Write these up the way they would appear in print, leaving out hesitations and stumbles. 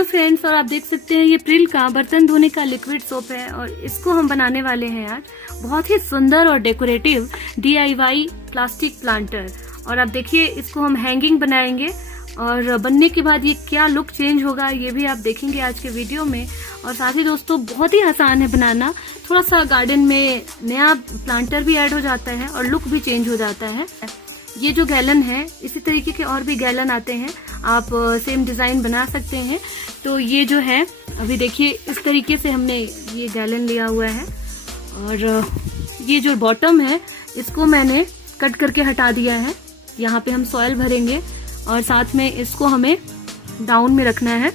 Hello friends, और आप देख सकते हैं ये प्रिल का बर्तन धोने का लिक्विड सोप है और इसको हम बनाने वाले हैं आज बहुत ही सुंदर और डेकोरेटिव DIY प्लास्टिक प्लांटर। और आप देखिए इसको हम हैंगिंग बनाएंगे और बनने के बाद ये क्या लुक चेंज होगा ये भी आप देखेंगे आज के वीडियो में। और साथ ही दोस्तों बहुत ही आसान है बनाना, थोड़ा सा गार्डन में नया प्लांटर भी ऐड हो जाता है और लुक भी चेंज हो जाता है। ये जो गैलन है इसी तरीके के और भी गैलन आते हैं, आप सेम डिजाइन बना सकते हैं। तो ये जो है अभी देखिए इस तरीके से हमने ये गैलन लिया हुआ है और ये जो बॉटम है इसको मैंने कट करके हटा दिया है। यहाँ पे हम सॉइल भरेंगे और साथ में इसको हमें डाउन में रखना है।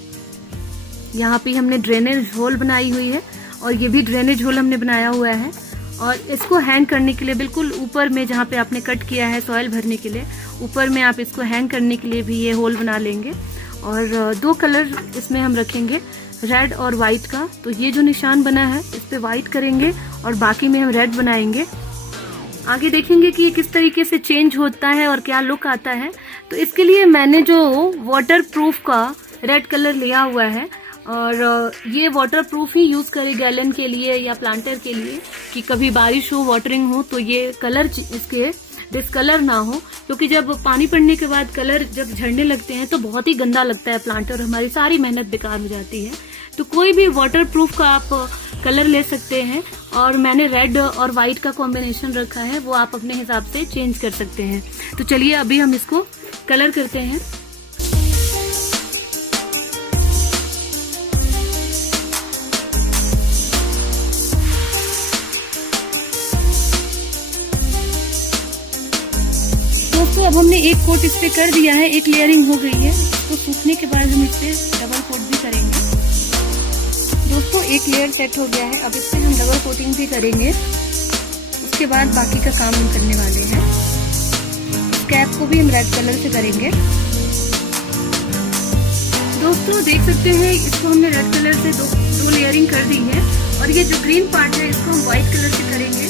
यहाँ पे हमने ड्रेनेज होल बनाई हुई है और ये भी ड्रेनेज होल हमने बनाया हुआ है। और इसको हैंग करने के लिए बिल्कुल ऊपर में जहाँ पे आपने कट किया है सॉइल भरने के लिए, ऊपर में आप इसको हैंग करने के लिए भी ये होल बना लेंगे। और दो कलर इसमें हम रखेंगे, रेड और व्हाइट का। तो ये जो निशान बना है इस पे व्हाइट करेंगे और बाकी में हम रेड बनाएंगे। आगे देखेंगे कि ये किस तरीके से चेंज होता है और क्या लुक आता है। तो इसके लिए मैंने जो वाटर प्रूफ का रेड कलर लिया हुआ है और ये वाटर प्रूफ ही यूज करें गैलन के लिए या प्लांटर के लिए कि कभी बारिश हो, वाटरिंग हो तो ये कलर इसके डिसकलर ना हो, क्योंकि जब पानी पड़ने के बाद कलर जब झड़ने लगते हैं तो बहुत ही गंदा लगता है प्लांटर, हमारी सारी मेहनत बेकार हो जाती है। तो कोई भी वाटर प्रूफ का आप कलर ले सकते हैं और मैंने रेड और व्हाइट का कॉम्बिनेशन रखा है, वो आप अपने हिसाब से चेंज कर सकते हैं। तो चलिए अभी हम इसको कलर करते हैं। दोस्तों अब हमने एक कोट इस पे कर दिया है, एक लेयरिंग हो गई है। तो सूखने के बाद हम इस पे डबल कोट भी करेंगे। दोस्तों एक लेयर सेट हो गया है, अब इस पे हम डबल कोटिंग भी करेंगे। उसके बाद बाकी का काम हम करने वाले हैं। कैप को भी हम रेड कलर से करेंगे। दोस्तों देख सकते हैं इसको हमने रेड कलर से दो लेयरिंग कर दी है और ये जो ग्रीन पार्ट है इसको हम व्हाइट कलर से करेंगे।